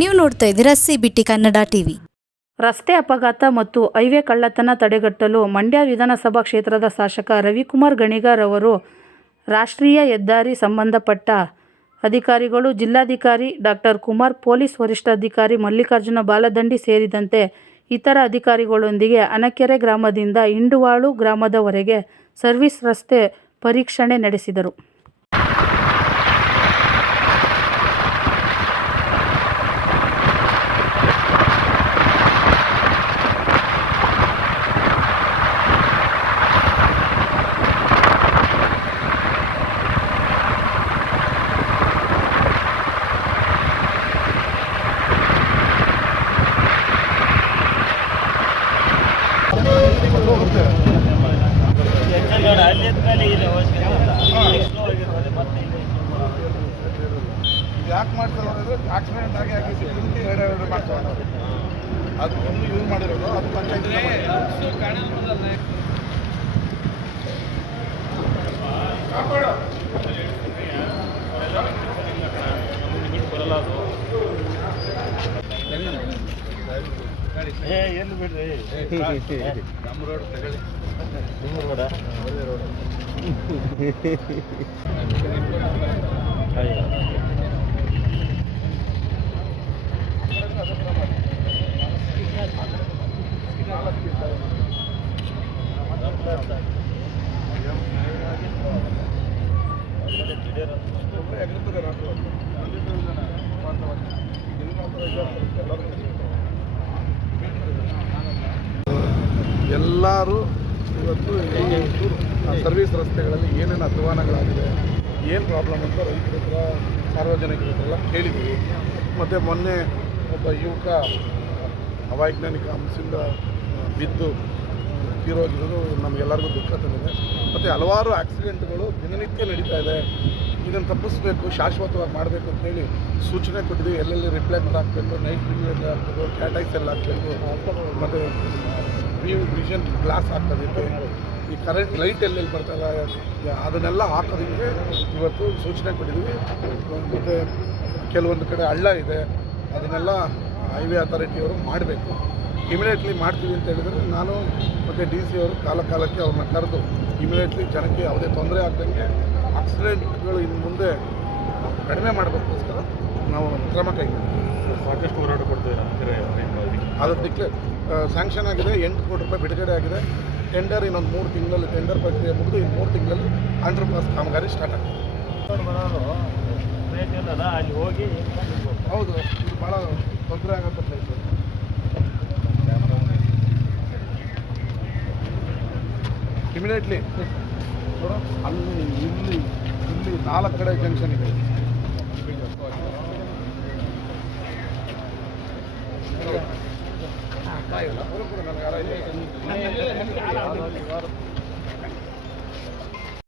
ನೀವು ನೋಡ್ತಾ ಇದ್ದೀರಾ CBT ಕನ್ನಡ ಟಿವಿ. ರಸ್ತೆ ಅಪಘಾತ ಮತ್ತು ಹೈವೇ ಕಳ್ಳತನ ತಡೆಗಟ್ಟಲು ಮಂಡ್ಯ ವಿಧಾನಸಭಾ ಕ್ಷೇತ್ರದ ಶಾಸಕ ರವಿಕುಮಾರ್ ಗಣಿಗಾರ್ ಅವರು ರಾಷ್ಟ್ರೀಯ ಹೆದ್ದಾರಿ ಸಂಬಂಧಪಟ್ಟ ಅಧಿಕಾರಿಗಳು, ಜಿಲ್ಲಾಧಿಕಾರಿ ಡಾಕ್ಟರ್ ಕುಮಾರ್, ಪೊಲೀಸ್ ವರಿಷ್ಠಾಧಿಕಾರಿ ಮಲ್ಲಿಕಾರ್ಜುನ ಬಾಲದಂಡಿ ಸೇರಿದಂತೆ ಇತರ ಅಧಿಕಾರಿಗಳೊಂದಿಗೆ ಅಣಕೆರೆ ಗ್ರಾಮದಿಂದ ಹಿಂಡುವಾಳು ಗ್ರಾಮದವರೆಗೆ ಸರ್ವಿಸ್ ರಸ್ತೆ ಪರೀಕ್ಷಣೆ ನಡೆಸಿದರು. ಯಾಕೆ ಮಾಡ್ತಾರೆ ಅಂದರೆ ಆಕ್ಸಿಡೆಂಟ್ ಆಗಿ ಎರಡು ಮಾಡ್ತಾರೆ. ಅದು ಒಂದು ಯೂಸ್ ಮಾಡಿರೋದು ಅದು ಪಂಚಾಯತ್ ಬರಲ್ಲ. ಅದು ಏನು ಬಿಡ್ರಿ, ನಮ್ಮ ರೋಡ್ ತಗೊಳ್ಳಿ. ನಿಮ್ಮ ರೋಡ ಒಳ್ಳೆ ರೋಡ್. ಎಲ್ಲರೂ ಇವತ್ತು ಸರ್ವಿಸ್ ರಸ್ತೆಗಳಲ್ಲಿ ಏನೇನು ಅಧ್ವಾನಗಳಾಗಿದೆ, ಏನು ಪ್ರಾಬ್ಲಮ್ ಅಂತ ರೈತರ ಹತ್ರ, ಸಾರ್ವಜನಿಕರ ಹತ್ರ ಎಲ್ಲ ಕೇಳಿದ್ದೀವಿ. ಮತ್ತು ಮೊನ್ನೆ ಒಬ್ಬ ಯುವಕ ಅವೈಜ್ಞಾನಿಕ ಅಂಶದಿಂದ ಬಿದ್ದು ತೀರೋಗಿರೋದು ನಮಗೆಲ್ಲರಿಗೂ ದುಃಖ ತಂದಿದೆ. ಮತ್ತು ಹಲವಾರು ಆಕ್ಸಿಡೆಂಟ್ಗಳು ದಿನನಿತ್ಯ ನಡೀತಾ ಇದೆ. ಇದನ್ನು ತಪ್ಪಿಸ್ಬೇಕು, ಶಾಶ್ವತವಾಗಿ ಮಾಡಬೇಕು ಅಂತೇಳಿ ಸೂಚನೆ ಕೊಟ್ಟಿದ್ದೀವಿ. ಎಲ್ಲೆಲ್ಲಿ ರಿಫ್ಲೆಕ್ಟರ್ ಹಾಕಬೇಕು, ನೈಟ್ ರಿಫ್ಲೆಕ್ಟರ್ ಹಾಕಬೇಕು, ಕ್ಯಾಟೈಸ್ ಎಲ್ಲ ಹಾಕಬೇಕು, ಮತ್ತು ವಿಷನ್ ಗ್ಲಾಸ್ ಹಾಕೋದಕ್ಕೆ, ಈ ಕರೆಂಟ್ ಲೈಟ್ ಎಲ್ಲೆಲ್ಲಿ ಬರ್ತಲ್ಲ ಅದನ್ನೆಲ್ಲ ಹಾಕೋದಕ್ಕೆ ಇವತ್ತು ಸೂಚನೆ ಕೊಟ್ಟಿದ್ದೀವಿ. ಮತ್ತು ಕೆಲವೊಂದು ಕಡೆ ಹಳ್ಳ ಇದೆ, ಅದನ್ನೆಲ್ಲ ಹೈವೇ ಅಥಾರಿಟಿಯವರು ಮಾಡಬೇಕು. ಇಮಿಡಿಯೇಟ್ಲಿ ಮಾಡ್ತೀವಿ ಅಂತ ಹೇಳಿದರೆ ನಾನು ಮತ್ತು DC ಅವರು ಕಾಲಕ್ಕೆ ಅವ್ರನ್ನ ಕರೆದು ಇಮಿಡಿಯೇಟ್ಲಿ ಜನಕ್ಕೆ ಯಾವುದೇ ತೊಂದರೆ ಆಗ್ದಂಗೆ ಆಕ್ಸಿಡೆಂಟ್ಗಳು ಇನ್ನು ಮುಂದೆ ಕಡಿಮೆ ಮಾಡಬೇಕೋಸ್ಕರ ನಾವು ಕ್ರಮ ಕೈಗೊಳ್ತೀವಿ. ಸಾಕಷ್ಟು ಹೋರಾಟ ಕೊಡ್ತೇವೆ. ಅದು ಸ್ಯಾಂಕ್ಷನ್ ಆಗಿದೆ. 8 ಕೋಟಿ ರೂಪಾಯಿ ಬಿಡುಗಡೆ ಆಗಿದೆ. ಟೆಂಡರ್ ಇನ್ನೊಂದು 3 ತಿಂಗಳಲ್ಲಿ ಟೆಂಡರ್ ಪ್ರಕ್ರಿಯೆ ಮುಗಿದು ಇನ್ನು 3 ತಿಂಗಳಲ್ಲಿ ಅಂಡರ್ಪಾಸ್ ಕಾಮಗಾರಿ ಸ್ಟಾರ್ಟ್ ಆಗಿದೆ. ಅಲ್ಲಿ ಹೋಗಿ ಹೌದು, ಇದು ಭಾಳ ತೊಂದರೆ ಆಗುತ್ತೆ ಪ್ಲೇಸ್. ಇಮಿಡಿಯೇಟ್ಲಿ ನೋಡು, ಅಲ್ಲಿ ಇಲ್ಲಿ 4 ಕಡೆ ಜಂಕ್ಷನ್ ಇದೆ. ನನಗೆ